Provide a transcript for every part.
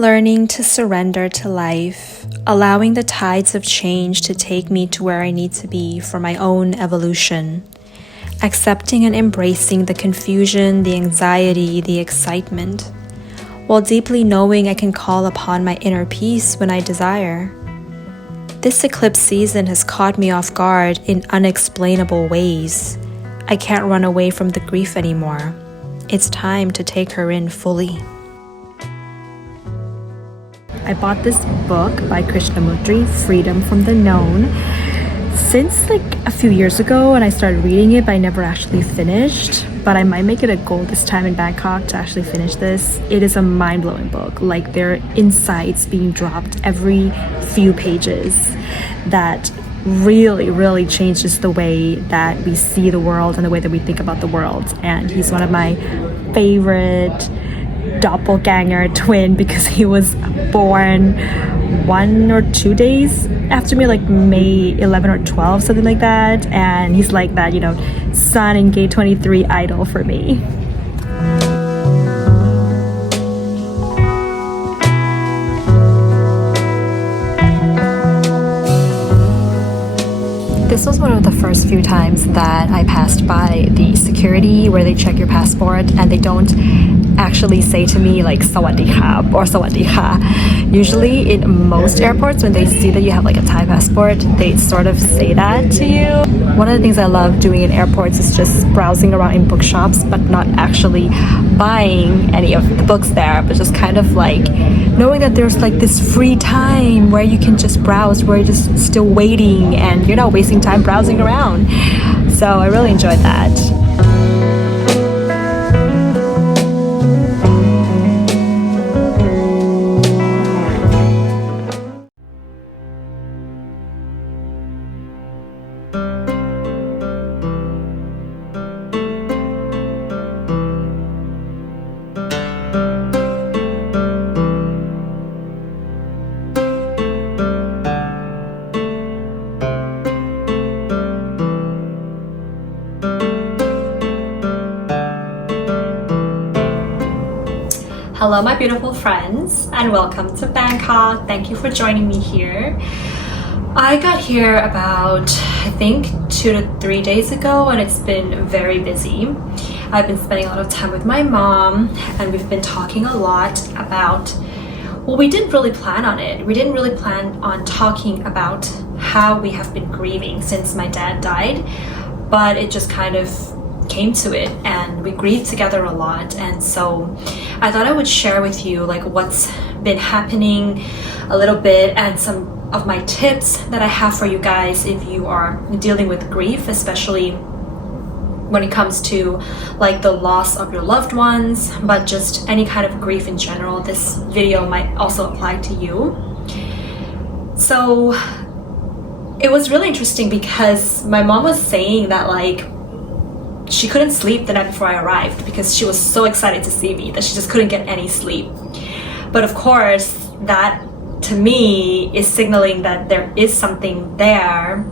learning to surrender to life, allowing the tides of change to take me to where I need to be for my own evolution, accepting and embracing the confusion, the anxiety, the excitement, while deeply knowing I can call upon my inner peace when I desire. This eclipse season has caught me off guard in unexplainable ways. I can't run away from the grief anymore. It's time to take her in fully. I bought this book by Krishnamurti, Freedom from the Known, since like a few years ago, and I started reading it, but I never actually finished. But I might make it a goal this time in Bangkok to actually finish this. It is a mind-blowing book. Like, there are insights being dropped every few pages that really changes the way that we see the world and the way that we think about the world. And he's one of my favorite doppelganger twin because he was born 1 or 2 days after me, like May 11 or 12, something like that. And he's like that, sun and gate 23 idol for me. This was one of the first few times that I passed by the security where they check your passport and they don't actually say to me like "Sawadee krap" or "Sawadee ka." Usually in most airports, when they see that you have like a Thai passport, they sort of say that to you. One of the things I love doing in airports is just browsing around in bookshops, but not actually buying any of the books there, but just kind of like knowing that there's like this free time where you can just browse, where you're just still waiting and you're not wasting time browsing around. So I really enjoyed that. Hello my beautiful friends, and welcome to Bangkok. Thank you for joining me here. I got here about, I think, 2 to 3 days ago, and it's been very busy. I've been spending a lot of time with my mom, and we've been talking a lot about, well, we didn't really plan on it. We didn't really plan on talking about how we have been grieving since my dad died, but it just kind of came to it, and we grieved together a lot. And so I thought I would share with you like what's been happening a little bit and some of my tips that I have for you guys if you are dealing with grief, especially when it comes to like the loss of your loved ones, but just any kind of grief in general. This video might also apply to you. So it was really interesting because my mom was saying that like she couldn't sleep the night before I arrived because she was so excited to see me that she just couldn't get any sleep. But of course, that to me is signaling that there is something there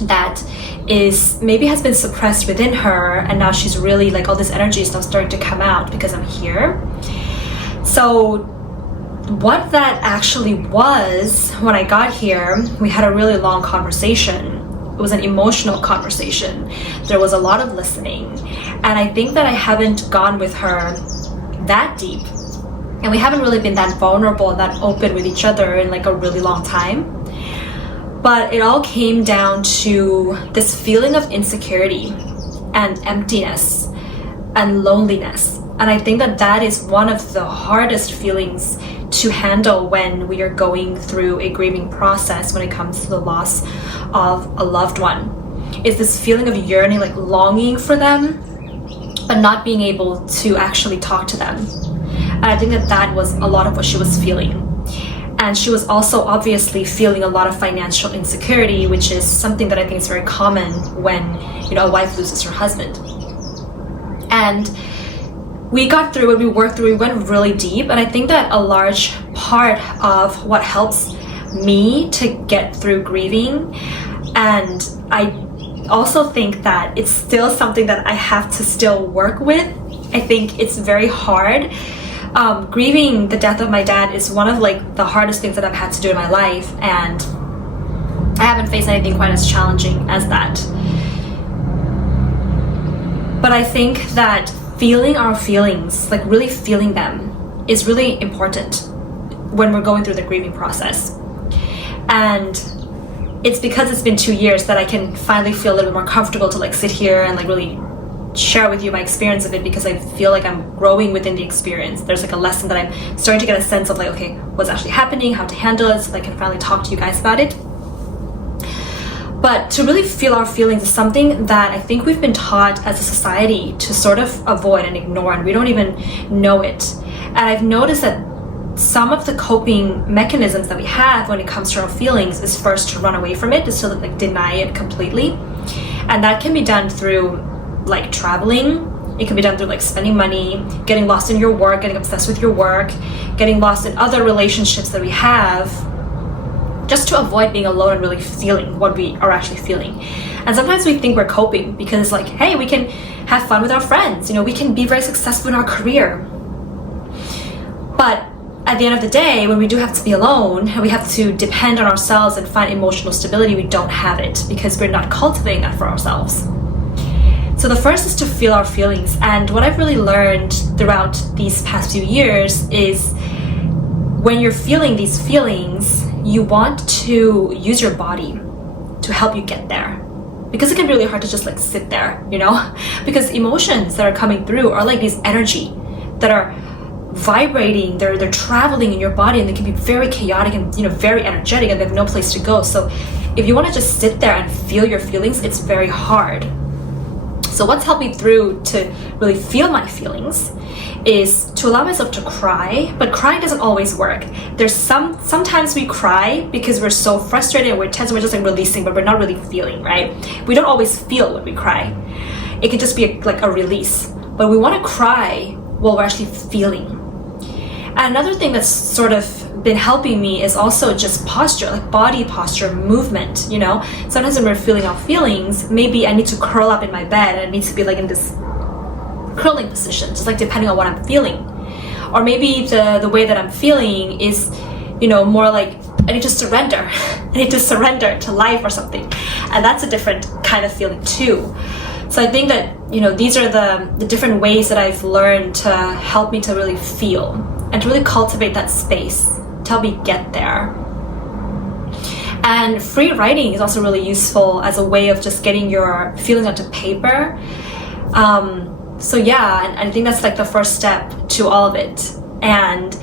that is maybe has been suppressed within her, and now she's really like all this energy is now starting to come out because I'm here. So what that actually was, when I got here, we had a really long conversation. It was an emotional conversation. There was a lot of listening, and I think that I haven't gone with her that deep, and we haven't really been that vulnerable and that open with each other in like a really long time. But it all came down to this feeling of insecurity and emptiness and loneliness. And I think that that is one of the hardest feelings to handle when we are going through a grieving process when it comes to the loss of a loved one. Is this feeling of yearning, like longing for them, but not being able to actually talk to them. And I think that that was a lot of what she was feeling. And she was also obviously feeling a lot of financial insecurity, which is something that I think is very common when, a wife loses her husband. And we got through it, we worked through it, we went really deep. And I think that a large part of what helps me to get through grieving, and I also think that it's still something that I have to still work with. I think it's very hard Grieving the death of my dad is one of like the hardest things that I've had to do in my life, and I haven't faced anything quite as challenging as that. But I think that feeling our feelings, like really feeling them, is really important when we're going through the grieving process. And it's because it's been 2 years that I can finally feel a little bit more comfortable to like sit here and like really share with you my experience of it, because I feel like I'm growing within the experience. There's like a lesson that I'm starting to get a sense of, like, okay, what's actually happening, how to handle it, so that I can finally talk to you guys about it. But to really feel our feelings is something that I think we've been taught as a society to sort of avoid and ignore, and we don't even know it. And I've noticed that some of the coping mechanisms that we have when it comes to our feelings is first to run away from it, is to like deny it completely. And that can be done through like traveling. It can be done through like spending money, getting lost in your work, getting obsessed with your work, getting lost in other relationships that we have, just to avoid being alone and really feeling what we are actually feeling. And sometimes we think we're coping because it's like, hey, we can have fun with our friends, you know, we can be very successful in our career. But at the end of the day, when we do have to be alone and we have to depend on ourselves and find emotional stability, we don't have it because we're not cultivating that for ourselves. So the first is to feel our feelings. And what I've really learned throughout these past few years is when you're feeling these feelings, you want to use your body to help you get there. Because it can be really hard to just like sit there, you know? Because emotions that are coming through are like these energy that are vibrating, they're traveling in your body, and they can be very chaotic and, you know, very energetic, and they have no place to go. So if you want to just sit there and feel your feelings, it's very hard. So what's helped me through to really feel my feelings is to allow myself to cry, but crying doesn't always work. There's sometimes we cry because we're so frustrated and we're tense and we're just like releasing, but we're not really feeling, right? We don't always feel when we cry. It can just be like a release, but we want to cry while we're actually feeling. And another thing that's sort of been helping me is also just posture, like body posture, movement, you know? Sometimes when we're feeling our feelings, maybe I need to curl up in my bed and it needs to be like in this curling position, just like depending on what I'm feeling. Or maybe the way that I'm feeling is, you know, more like I need to surrender. I need to surrender to life or something. And that's a different kind of feeling too. So I think that, you know, these are the different ways that I've learned to help me to really feel and to really cultivate that space to help me get there. And free writing is also really useful as a way of just getting your feelings onto paper. So yeah, and I think that's like the first step to all of it. And,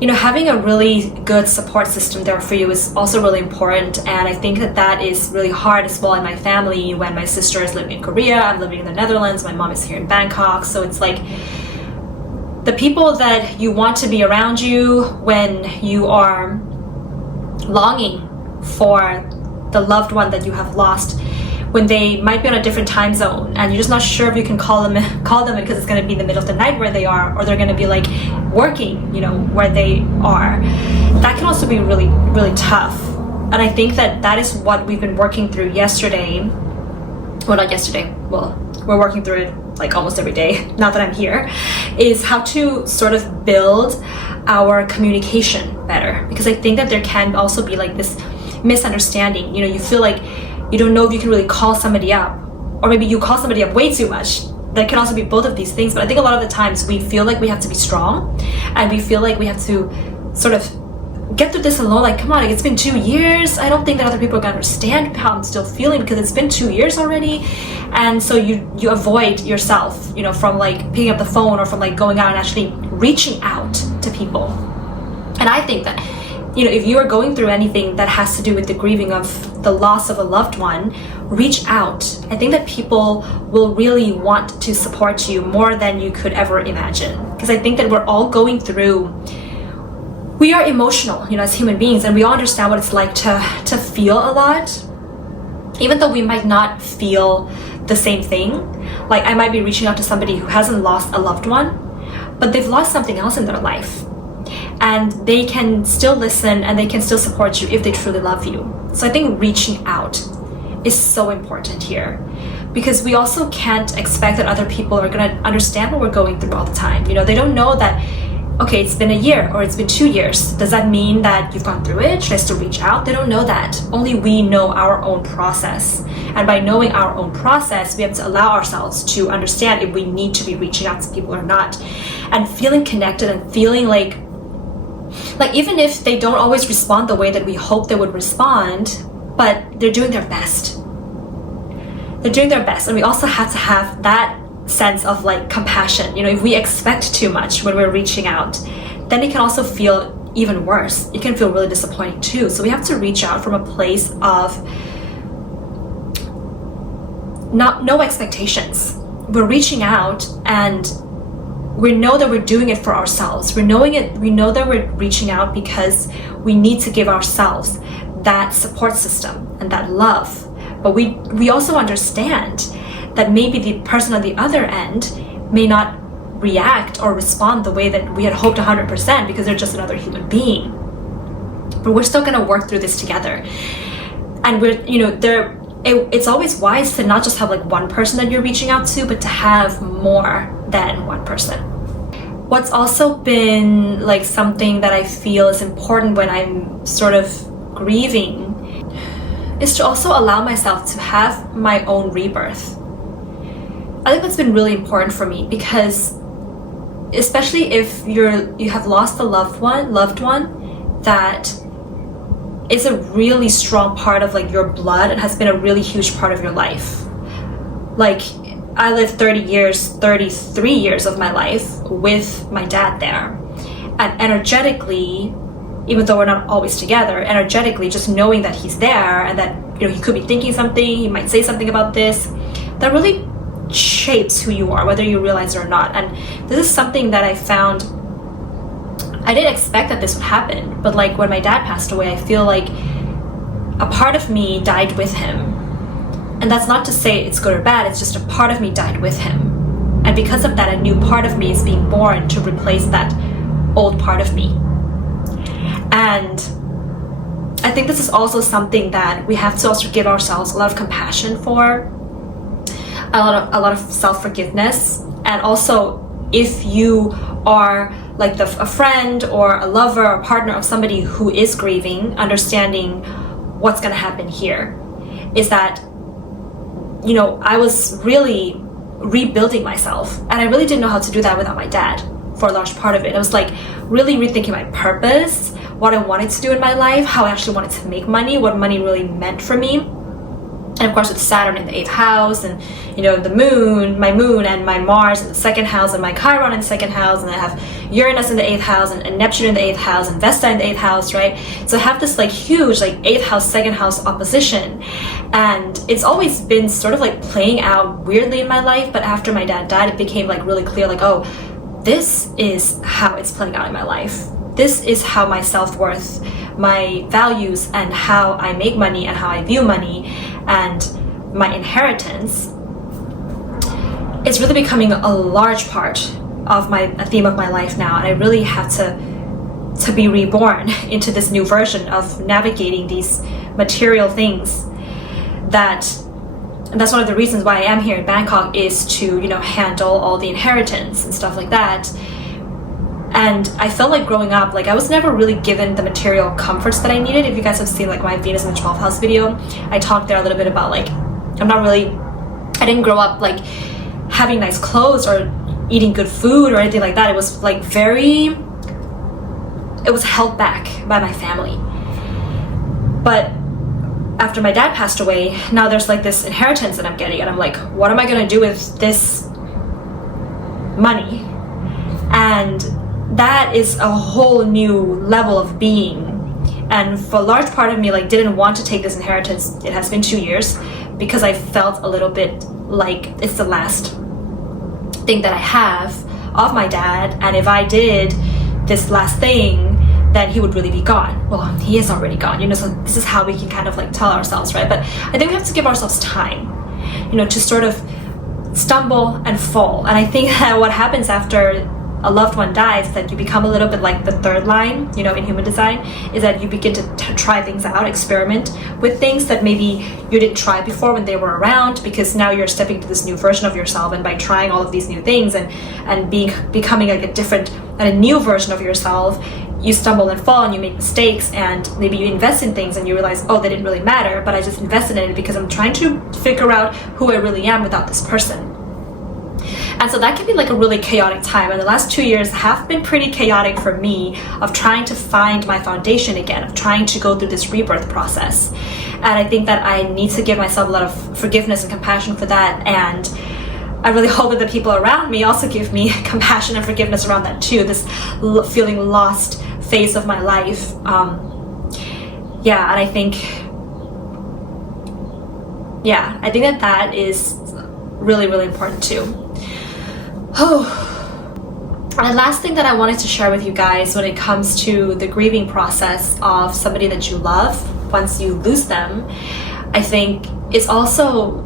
you know, having a really good support system there for you is also really important. And I think that that is really hard as well in my family. When my sister is living in Korea, I'm living in the Netherlands, my mom is here in Bangkok. So it's like the people that you want to be around you when you are longing for the loved one that you have lost, when they might be on a different time zone and you're just not sure if you can call them because it's going to be in the middle of the night where they are, or they're going to be like working, you know, where they are. That can also be really, really tough. And I think that that is what we've been working through yesterday. Well, not yesterday. Well, we're working through it like almost every day, now that I'm here, is how to sort of build our communication better. Because I think that there can also be like this misunderstanding. You know, you feel like you don't know if you can really call somebody up, or maybe you call somebody up way too much. That can also be both of these things. But I think a lot of the times we feel like we have to be strong, and we feel like we have to sort of get through this alone. Like, come on, like, it's been 2 years. I don't think that other people are gonna understand how I'm still feeling because it's been 2 years already. And so you avoid yourself, you know, from like picking up the phone or from like going out and actually reaching out to people. And I think that, you know, if you are going through anything that has to do with the grieving of the loss of a loved one, reach out. I think that people will really want to support you more than you could ever imagine. Because I think that we're all going through, we are emotional, you know, as human beings, and we all understand what it's like to feel a lot, even though we might not feel the same thing. Like, I might be reaching out to somebody who hasn't lost a loved one, but they've lost something else in their life. And they can still listen and they can still support you if they truly love you. So I think reaching out is so important here, because we also can't expect that other people are going to understand what we're going through all the time. You know, they don't know that okay, it's been a year or it's been 2 years. Does that mean that you've gone through it? Should I still reach out? They don't know that. Only we know our own process. And by knowing our own process, we have to allow ourselves to understand if we need to be reaching out to people or not. And feeling connected and feeling like even if they don't always respond the way that we hope they would respond, but they're doing their best. They're doing their best. And we also have to have that sense of like compassion. If we expect too much when we're reaching out, then it can also feel even worse. It can feel really disappointing too. So we have to reach out from a place of no expectations. We're reaching out and we know that we're doing it for ourselves. We know that we're reaching out because we need to give ourselves that support system and that love. But we also understand that maybe the person on the other end may not react or respond the way that we had hoped 100% because they're just another human being. But we're still going to work through this together. And it's always wise to not just have like one person that you're reaching out to, but to have more than one person. What's also been like something that I feel is important when I'm sort of grieving is to also allow myself to have my own rebirth. I think that's been really important for me because especially if you have lost a loved one that is a really strong part of like your blood and has been a really huge part of your life. Like I lived 33 years of my life with my dad there. And energetically, even though we're not always together, energetically, just knowing that he's there and that he could be thinking something, he might say something about this, that really shapes who you are, whether you realize it or not. And this is something that I found, I didn't expect that this would happen, but like when my dad passed away, I feel like a part of me died with him. And that's not to say it's good or bad, it's just a part of me died with him. And because of that, a new part of me is being born to replace that old part of me. And I think this is also something that we have to also give ourselves a lot of compassion for, a lot of self-forgiveness. And also, if you are like a friend or a lover or partner of somebody who is grieving, understanding what's going to happen here is that I was really rebuilding myself, and I really didn't know how to do that without my dad for a large part of it. I was like really rethinking my purpose, what I wanted to do in my life, how I actually wanted to make money, what money really meant for me. And of course with Saturn in the 8th house, and the moon, my moon and my Mars in the 2nd house, and my Chiron in the 2nd house, and I have Uranus in the 8th house, and Neptune in the 8th house, and Vesta in the 8th house, right? So I have this like huge like 8th house, 2nd house opposition, and it's always been sort of like playing out weirdly in my life. But after my dad died, it became like really clear, like, oh, this is how it's playing out in my life. This is how my self-worth, my values, and how I make money and how I view money and my inheritance is really becoming a large part of a theme of my life now. And I really have to be reborn into this new version of navigating these material things. And that's one of the reasons why I am here in Bangkok, is to handle all the inheritance and stuff like that. And I felt like growing up, like I was never really given the material comforts that I needed. If you guys have seen like my Venus in the 12th house video, I talked there a little bit about like I didn't grow up like having nice clothes or eating good food or anything like that. It was like it was held back by my family. But after my dad passed away, now there's like this inheritance that I'm getting, and I'm like, what am I gonna do with this money? And that is a whole new level of being. And for a large part of me, like, didn't want to take this inheritance. It has been 2 years because I felt a little bit like it's the last thing that I have of my dad, and if I did this last thing, then he would really be gone. Well, he is already gone, so this is how we can kind of like tell ourselves, right? But I think we have to give ourselves time, to sort of stumble and fall. And I think that what happens after a loved one dies, that you become a little bit like the third line, you know, in human design, is that you begin to try things out, experiment with things that maybe you didn't try before when they were around, because now you're stepping to this new version of yourself, and by trying all of these new things and becoming like a different and a new version of yourself, you stumble and fall and you make mistakes, and maybe you invest in things and you realize, oh, they didn't really matter, but I just invested in it because I'm trying to figure out who I really am without this person. And so that can be like a really chaotic time, and the last 2 years have been pretty chaotic for me, of trying to find my foundation again, of trying to go through this rebirth process. And I think that I need to give myself a lot of forgiveness and compassion for that, and I really hope that the people around me also give me compassion and forgiveness around that too, this feeling lost phase of my life. And I think that is really, really important too. And the last thing that I wanted to share with you guys when it comes to the grieving process of somebody that you love once you lose them, I think is also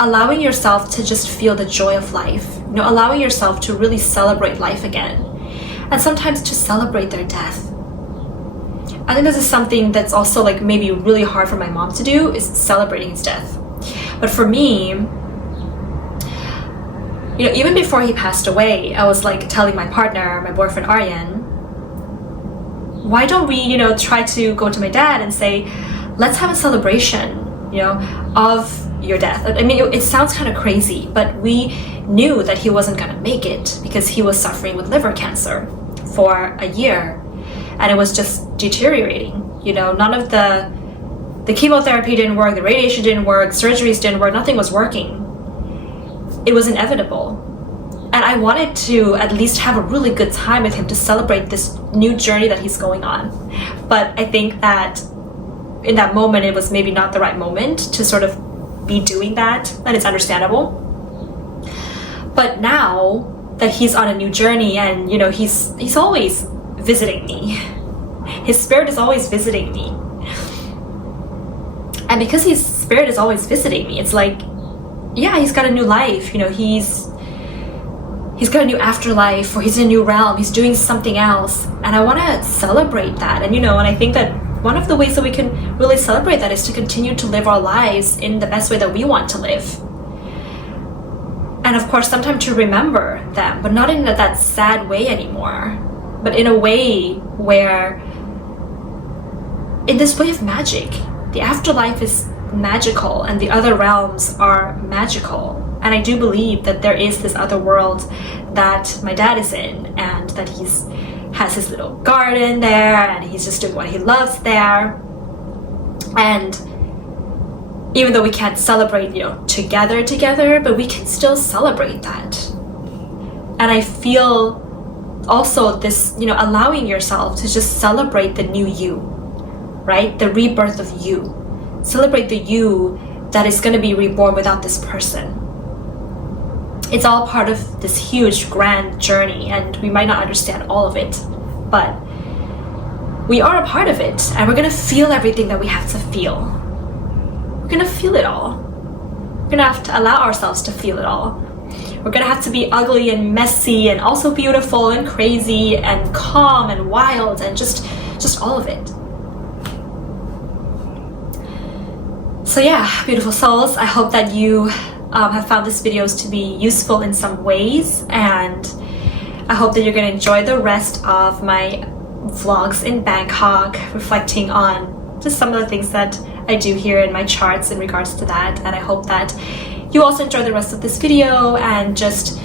allowing yourself to just feel the joy of life, you know, allowing yourself to really celebrate life again, and sometimes to celebrate their death. I think this is something that's also like maybe really hard for my mom to do, is celebrating his death. But for me, you know, even before he passed away, I was like telling my partner, my boyfriend Aryan, why don't we, you know, try to go to my dad and say, let's have a celebration, you know, of your death. I mean, it sounds kind of crazy, but we knew that he wasn't going to make it because he was suffering with liver cancer for a year, and it was just deteriorating. You know, none of the chemotherapy didn't work, the radiation didn't work, surgeries didn't work, nothing was working. It was inevitable. And I wanted to at least have a really good time with him to celebrate this new journey that he's going on. But I think that in that moment, it was maybe not the right moment to sort of be doing that, and it's understandable. But now that he's on a new journey, and you know, he's always visiting me. His spirit is always visiting me. And because his spirit is always visiting me, it's like, yeah, he's got a new life, you know, he's got a new afterlife, or he's in a new realm, he's doing something else, and I want to celebrate that. And you know, and I think that one of the ways that we can really celebrate that is to continue to live our lives in the best way that we want to live. And of course, sometimes to remember them, but not in that sad way anymore, but in a way where, in this way of magic, the afterlife is magical and the other realms are magical. And I do believe that there is this other world that my dad is in, and that has his little garden there, and he's just doing what he loves there. And even though we can't celebrate, you know, together, but we can still celebrate that. And I feel also this, you know, allowing yourself to just celebrate the new you, right? The rebirth of you. Celebrate the you that is going to be reborn without this person. It's all part of this huge, grand journey, and we might not understand all of it, but we are a part of it, and we're going to feel everything that we have to feel. We're going to feel it all. We're going to have to allow ourselves to feel it all. We're going to have to be ugly and messy, and also beautiful and crazy and calm and wild, and just all of it. So yeah, beautiful souls, I hope that you have found these videos to be useful in some ways, and I hope that you're going to enjoy the rest of my vlogs in Bangkok, reflecting on just some of the things that I do here in my charts in regards to that. And I hope that you also enjoy the rest of this video, and just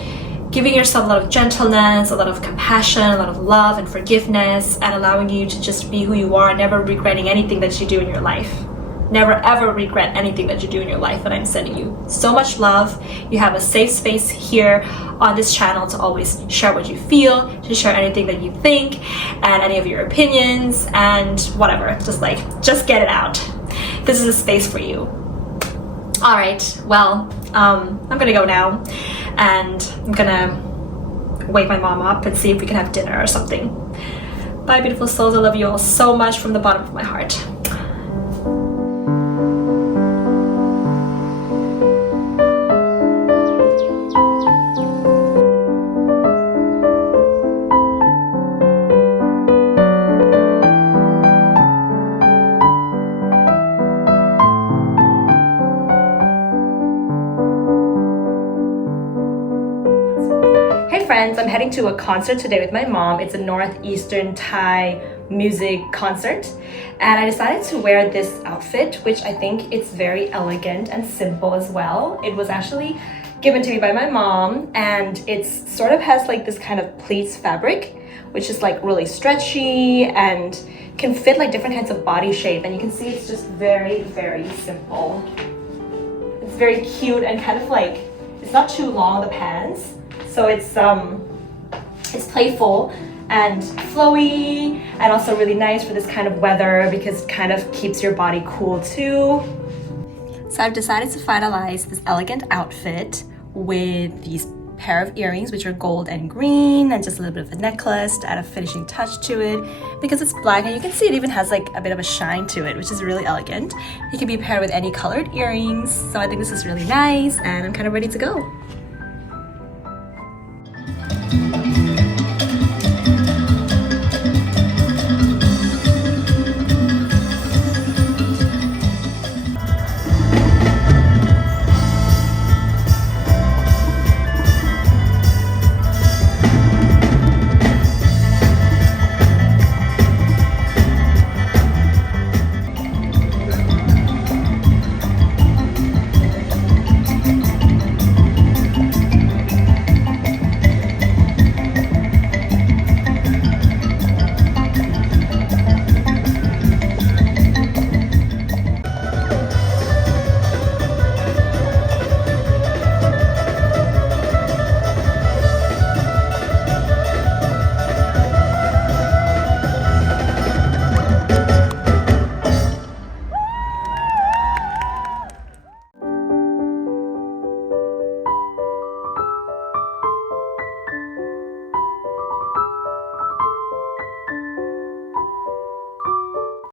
giving yourself a lot of gentleness, a lot of compassion, a lot of love and forgiveness, and allowing you to just be who you are, never regretting anything that you do in your life. Never ever regret anything that you do in your life. And I'm sending you so much love. You have a safe space here on this channel to always share what you feel, to share anything that you think, and any of your opinions, and whatever. Just get it out. This is a space for you. All right, well, I'm gonna go now, and I'm gonna wake my mom up and see if we can have dinner or something. Bye, beautiful souls. I love you all so much from the bottom of my heart. friends. I'm heading to a concert today with my mom. It's a Northeastern Thai music concert, and I decided to wear this outfit, which I think it's very elegant and simple as well. It was actually given to me by my mom, and it sort of has like this kind of pleats fabric, which is like really stretchy and can fit like different kinds of body shape. And you can see it's just very, very simple. It's very cute and kind of like, it's not too long, the pants, so it's playful and flowy, and also really nice for this kind of weather because it kind of keeps your body cool too. So I've decided to finalize this elegant outfit with these pair of earrings, which are gold and green, and just a little bit of a necklace to add a finishing touch to it because it's black, and you can see it even has like a bit of a shine to it, which is really elegant. It can be paired with any colored earrings, so I think this is really nice, and I'm kind of ready to go.